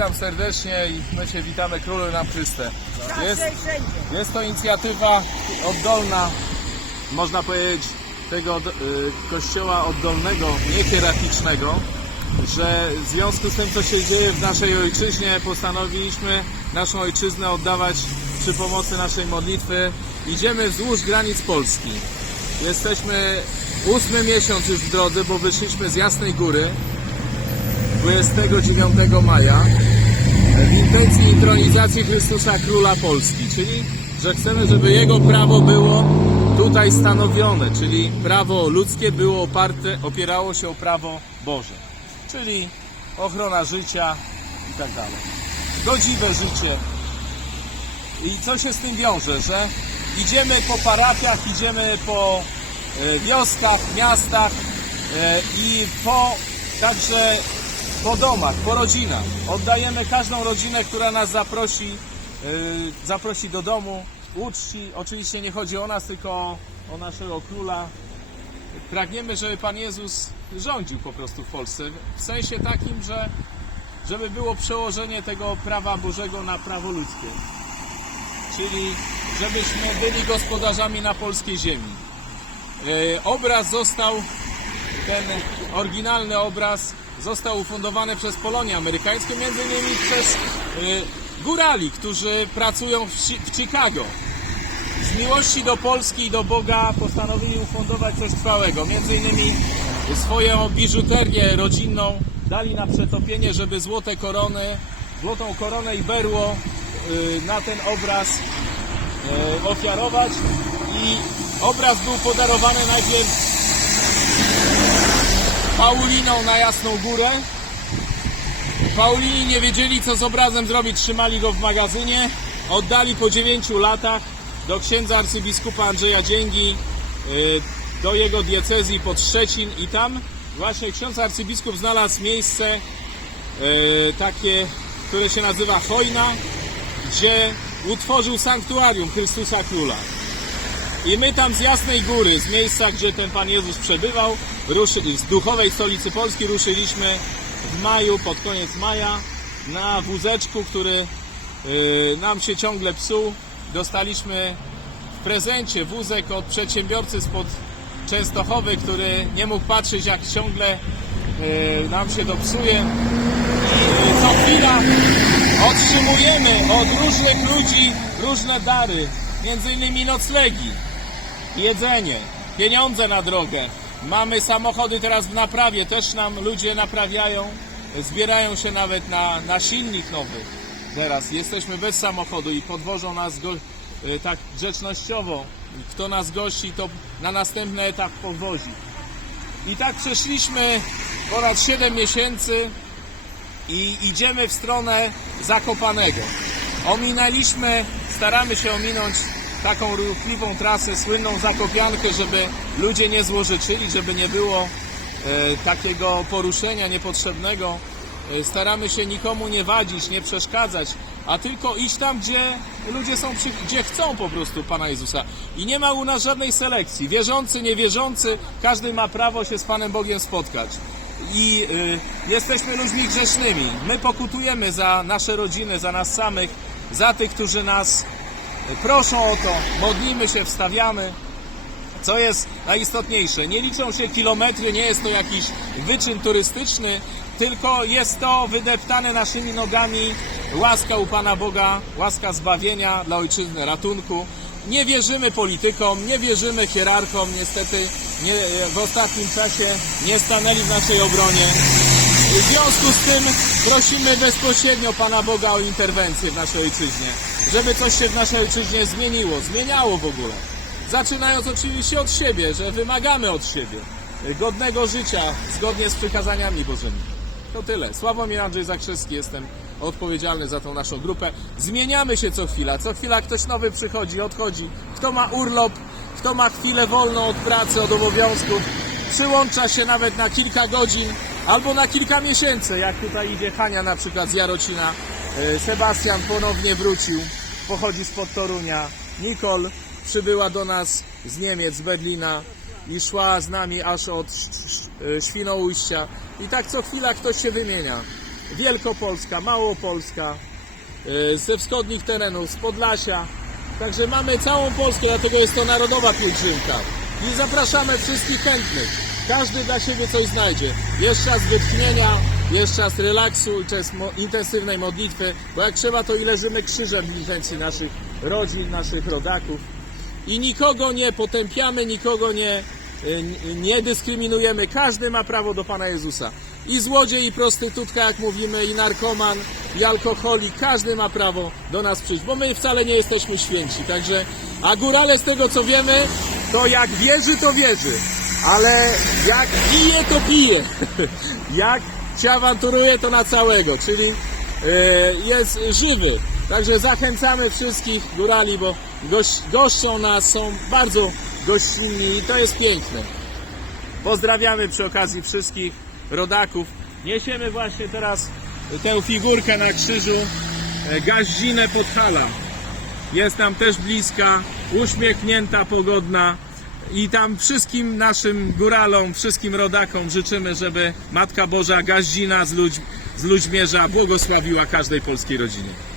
Witam serdecznie i my Cię witamy Królu nam Chryste. Jest, jest to inicjatywa oddolna, można powiedzieć, tego y, kościoła oddolnego, niehierarchicznego, że w związku z tym, co się dzieje w naszej ojczyźnie, postanowiliśmy naszą ojczyznę oddawać przy pomocy naszej modlitwy. Idziemy wzdłuż granic Polski. Jesteśmy ósmy miesiąc już w drodze, bo wyszliśmy z Jasnej Góry 29 maja w intencji intronizacji Chrystusa Króla Polski, czyli że chcemy, żeby Jego prawo było tutaj stanowione, czyli prawo ludzkie było oparte, opierało się o prawo Boże, czyli ochrona życia i tak dalej. Godziwe życie. I co się z tym wiąże, że idziemy po parafiach, idziemy po e, wioskach, miastach e, i po także po domach, po rodzinach. Oddajemy każdą rodzinę, która nas zaprosi, e, zaprosi do domu, uczci. Oczywiście nie chodzi o nas, tylko o, o naszego króla. Pragniemy, żeby Pan Jezus rządził po prostu w Polsce. W sensie takim, że żeby było przełożenie tego prawa Bożego na prawo ludzkie. Czyli żebyśmy byli gospodarzami na polskiej ziemi. E, Obraz został, ten oryginalny obraz został ufundowany przez Polonię amerykańską, między innymi przez e, górali, którzy pracują w Chicago. Z miłości do Polski i do Boga postanowili ufundować coś trwałego. Między innymi swoją biżuterię rodzinną dali na przetopienie, żeby złote korony, złotą koronę i berło y, na ten obraz y, ofiarować. I obraz był podarowany najpierw Pauliną na Jasną Górę. Paulini nie wiedzieli, co z obrazem zrobić, trzymali go w magazynie. Oddali po 9 latach do księdza arcybiskupa Andrzeja Dzięgi, y, do jego diecezji pod Szczecin i tam właśnie ksiądz arcybiskup znalazł miejsce y, takie, które się nazywa Hojna, gdzie utworzył sanktuarium Chrystusa Króla. I my tam z Jasnej Góry, z miejsca, gdzie ten Pan Jezus przebywał, ruszy, z duchowej stolicy Polski ruszyliśmy w maju, pod koniec maja, na wózeczku, który y, nam się ciągle psuł. Dostaliśmy w prezencie wózek od przedsiębiorcy spod Częstochowy, który nie mógł patrzeć, jak ciągle y, nam się to psuje. I co chwila otrzymujemy od różnych ludzi różne dary, między innymi noclegi jedzenie, pieniądze na drogę. Mamy samochody teraz w naprawie, też nam ludzie naprawiają, zbierają się nawet na, na silnik nowy. Teraz jesteśmy bez samochodu i podwożą nas go, y, tak grzecznościowo. Kto nas gości, to na następny etap podwozi. I tak przeszliśmy ponad 7 miesięcy i idziemy w stronę Zakopanego. Ominęliśmy, staramy się ominąć taką ruchliwą trasę, słynną Zakopiankę, żeby ludzie nie złożyczyli, żeby nie było e, takiego poruszenia niepotrzebnego. E, staramy się nikomu nie wadzić, nie przeszkadzać, a tylko iść tam, gdzie ludzie są, przy, gdzie chcą po prostu Pana Jezusa. I nie ma u nas żadnej selekcji. Wierzący, niewierzący, każdy ma prawo się z Panem Bogiem spotkać i y, jesteśmy ludźmi grzesznymi. My pokutujemy za nasze rodziny, za nas samych, za tych, którzy nas proszą o to, modlimy się, wstawiamy. Co jest najistotniejsze, nie liczą się kilometry, nie jest to jakiś wyczyn turystyczny, tylko jest to wydeptane naszymi nogami łaska u Pana Boga, łaska zbawienia dla ojczyzny, ratunku. Nie wierzymy politykom, nie wierzymy hierarchom, niestety nie, w ostatnim czasie nie stanęli w naszej obronie. W związku z tym prosimy bezpośrednio Pana Boga o interwencję w naszej ojczyźnie, żeby coś się w naszej ojczyźnie zmieniło, zmieniało w ogóle. Zaczynając oczywiście od siebie, że wymagamy od siebie godnego życia zgodnie z przykazaniami Bożymi. To tyle. Sławomir Andrzej Zakrzewski, jestem odpowiedzialny za tą naszą grupę. Zmieniamy się co chwila. Co chwila ktoś nowy przychodzi, odchodzi. Kto ma urlop, kto ma chwilę wolną od pracy, od obowiązków, przyłącza się nawet na kilka godzin albo na kilka miesięcy, jak tutaj idzie Hania na przykład z Jarocina. E, Sebastian ponownie wrócił, pochodzi spod Torunia. Nicole przybyła do nas z Niemiec, z Berlina i szła z nami aż od e, Świnoujścia. I tak co chwila ktoś się wymienia. Wielkopolska, Małopolska, e, ze wschodnich terenów, z Podlasia. Także mamy całą Polskę, dlatego jest to narodowa pielgrzymka. I zapraszamy wszystkich chętnych. Każdy dla siebie coś znajdzie. Jest czas wytchnienia, jest czas relaksu i czas intensywnej modlitwy, bo jak trzeba, to i leżymy krzyżem w intencji naszych rodzin, naszych rodaków. I nikogo nie potępiamy, nikogo nie, y, nie dyskryminujemy. Każdy ma prawo do Pana Jezusa. I złodziej, i prostytutka, jak mówimy, i narkoman, i alkoholik. Każdy ma prawo do nas przyjść, bo my wcale nie jesteśmy święci. Także, a górale z tego co wiemy, to jak wierzy, to wierzy. Ale jak pije, to pije. jak się awanturuje, to na całego. Czyli e, jest żywy. Także zachęcamy wszystkich górali, bo goś, goszczą nas, są bardzo gościnni i to jest piękne. Pozdrawiamy przy okazji wszystkich rodaków. Niesiemy właśnie teraz tę figurkę na krzyżu, e, gaździnę Podhala. Jest nam też bliska, uśmiechnięta, pogodna. I tam wszystkim naszym góralom, wszystkim rodakom życzymy, żeby Matka Boża Gaździna z, z Ludźmierza błogosławiła każdej polskiej rodzinie.